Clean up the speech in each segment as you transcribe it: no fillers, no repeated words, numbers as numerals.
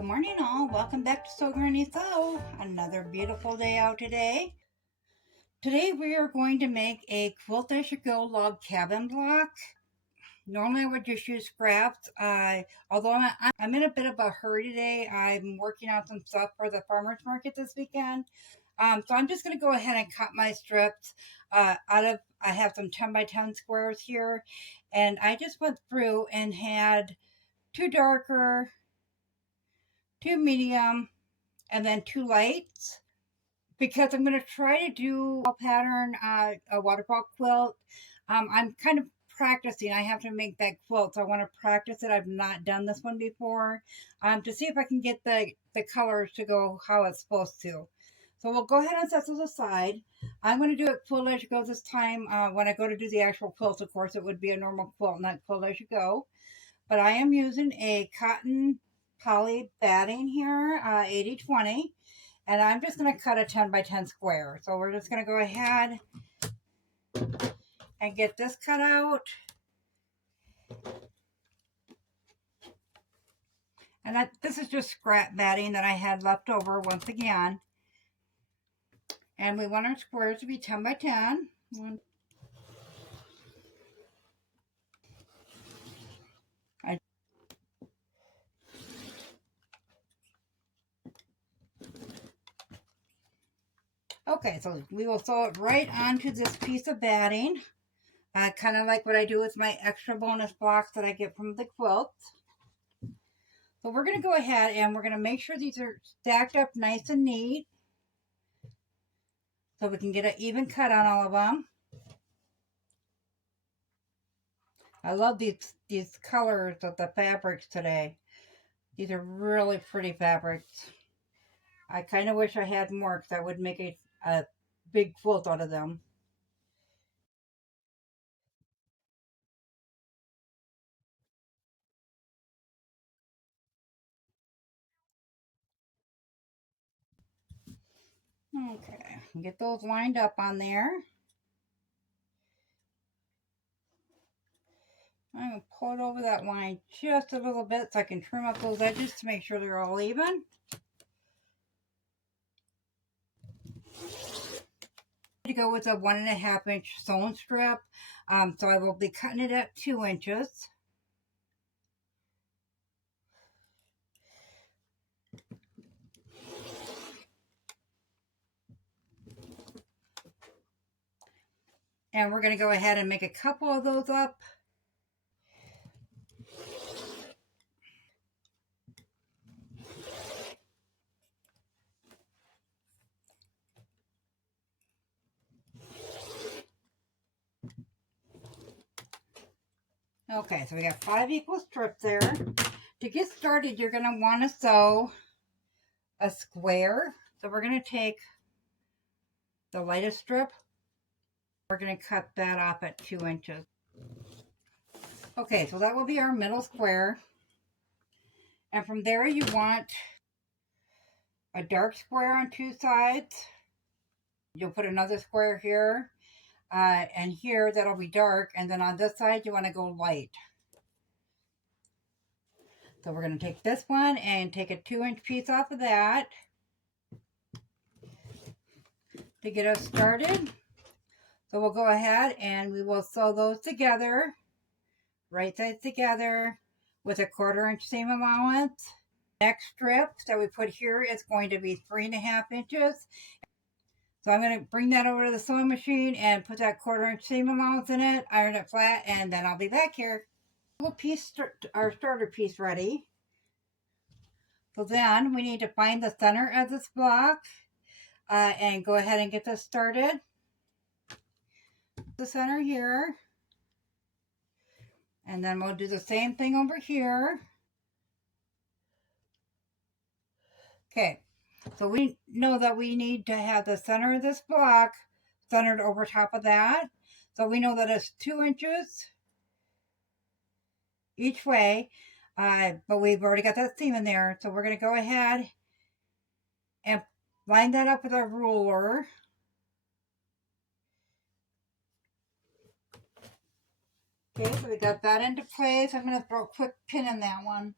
Good morning, all. Welcome back to Sew Granny Sew. Another beautiful day out today. Today we are going to make a Quilt As You Go log cabin block. Normally I would just use scraps. Although I'm in a bit of a hurry today. I'm working on some stuff for the farmer's market this weekend. So I'm just going to go ahead and cut my strips I have some 10 by 10 squares here. And I just went through and had two darker, two medium, and then two lights, because I'm going to try to do a pattern, a waterfall quilt. I'm kind of practicing. I have to make that quilt, so I want to practice it. I've not done this one before, to see if I can get the colors to go how it's supposed to. So we'll go ahead and set this aside. I'm going to do it quilt as you go this time. When I go to do the actual quilt, of course, it would be a normal quilt, not quilt as you go. But I am using a cotton poly batting here, 80/20. And I'm just going to cut a 10 by 10 square. So we're just going to go ahead and get this cut out. And this is just scrap batting that I had left over once again. And we want our squares to be 10 by 10. Okay, so we will sew it right onto this piece of batting. Kind of like what I do with my extra bonus blocks that I get from the quilt. So we're going to go ahead and we're going to make sure these are stacked up nice and neat, so we can get an even cut on all of them. I love these colors of the fabrics today. These are really pretty fabrics. I kind of wish I had more, because I would make a big quilt out of them. Okay, get those lined up on there. I'm going to pull it over that line just a little bit so I can trim up those edges to make sure they're all even. To go with a 1.5 inch sewn strip, so I will be cutting it at 2 inches. And we're going to go ahead and make a couple of those up. Okay, so we got 5 equal strips there. To get started, you're going to want to sew a square. So we're going to take the lightest strip. We're going to cut that off at 2 inches. Okay, so that will be our middle square. And from there you want a dark square on 2 sides. You'll put another square here. And here that'll be dark. And then on this side you want to go light. So we're going to take this one and take a 2-inch piece off of that to get us started. So we'll go ahead and we will sew those together, right sides together, with a 1/4 inch seam allowance. Next strip that we put here is going to be 3.5 inches. So I'm going to bring that over to the sewing machine and put that 1/4 inch seam allowance in it, iron it flat, and then I'll be back here. Little piece, our starter piece ready. So then we need to find the center of this block and go ahead and get this started. The center here. And then we'll do the same thing over here. Okay, so we know that we need to have the center of this block centered over top of that. So we know that it's 2 inches each way, but we've already got that seam in there. So we're going to go ahead and line that up with our ruler. Okay, so we got that into place. I'm going to throw a quick pin in that one.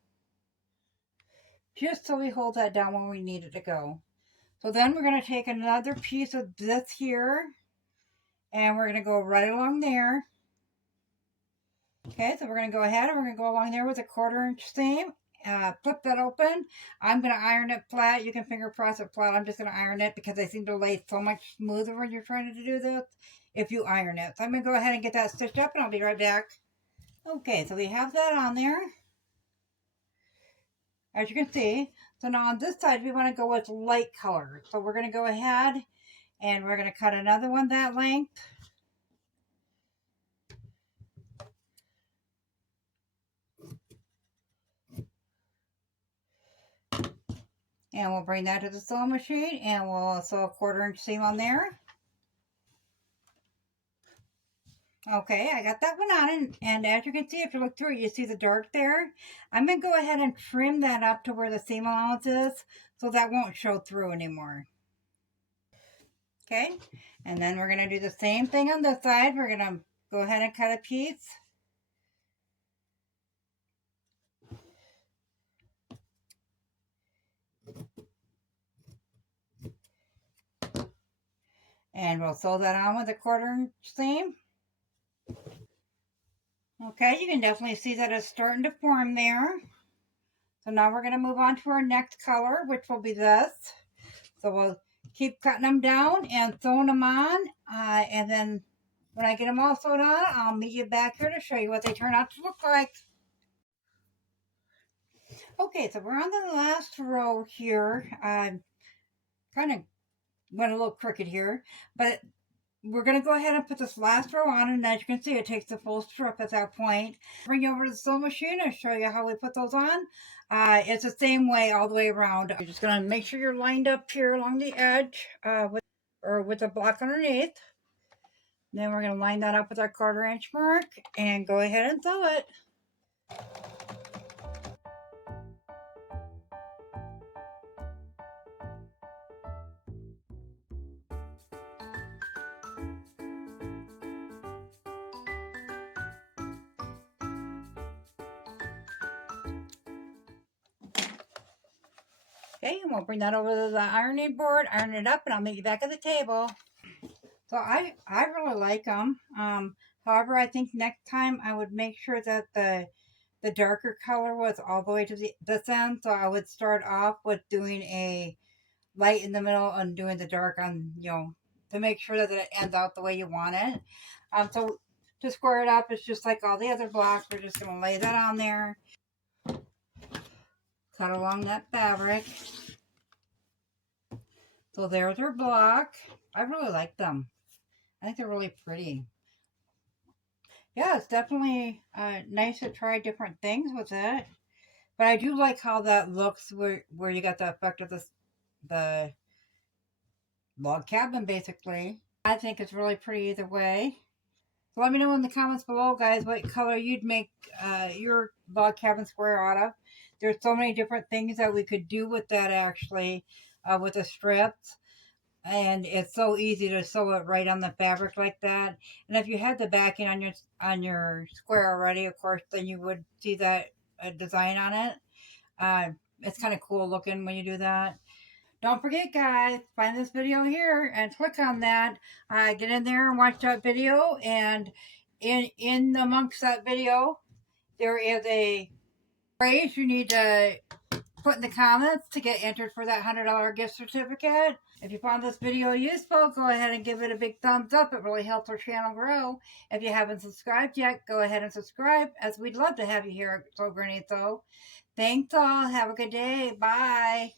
just so we hold that down when we need it to go. So then we're going to take another piece of this here, and we're going to go right along there. Okay, so we're going to go ahead and we're going to go along there with a 1/4" seam. Flip that open. I'm going to iron it flat. You can finger press it flat. I'm just going to iron it because they seem to lay so much smoother when you're trying to do this if you iron it. So I'm going to go ahead and get that stitched up, and I'll be right back. Okay, so we have that on there, as you can see. So now on this side, we want to go with light color. So we're going to go ahead and we're going to cut another one that length. And we'll bring that to the sewing machine, and we'll sew a 1/4" seam on there. Okay, I got that one on, and as you can see, if you look through it, you see the dark there. I'm going to go ahead and trim that up to where the seam allowance is, so that won't show through anymore. Okay, and then we're going to do the same thing on this side. We're going to go ahead and cut a piece. And we'll sew that on with a 1/4" seam. Okay, you can definitely see that it's starting to form there. So now we're going to move on to our next color, which will be this. So we'll keep cutting them down and sewing them on. And then when I get them all sewed on, I'll meet you back here to show you what they turn out to look like. Okay, so we're on the last row here. Kind of went a little crooked here, but we're going to go ahead and put this last row on, and as you can see, it takes the full strip at that point. Bring you over to the sewing machine and show you how we put those on. It's the same way all the way around. You're just going to make sure you're lined up here along the edge with the block underneath. Then we're going to line that up with our 1/4" mark and go ahead and sew it. Okay, and we'll bring that over to the ironing board, iron it up, and I'll meet you back at the table. So I really like them. However, I think next time I would make sure that the darker color was all the way to this end. So I would start off with doing a light in the middle and doing the dark on, to make sure that it ends out the way you want it. So to square it up, it's just like all the other blocks. We're just going to lay that on there. Cut along that fabric. So there's our block. I really like them. I think they're really pretty. Yeah, it's definitely nice to try different things with it. But I do like how that looks where you got the effect of the log cabin, basically. I think it's really pretty either way. So let me know in the comments below, guys, what color you'd make your log cabin square out of. There's so many different things that we could do with that, actually, with the strips. And it's so easy to sew it right on the fabric like that. And if you had the backing on your square already, of course, then you would see that design on it. It's kind of cool looking when you do that. Don't forget, guys, find this video here and click on that. Get in there and watch that video. And in amongst that video, there is a phrase you need to put in the comments to get entered for that $100 gift certificate. If you found this video useful, go ahead and give it a big thumbs up. It really helps our channel grow. If you haven't subscribed yet, go ahead and subscribe, as we'd love to have you here at Sew Granny Sew. Thanks all. Have a good day. Bye.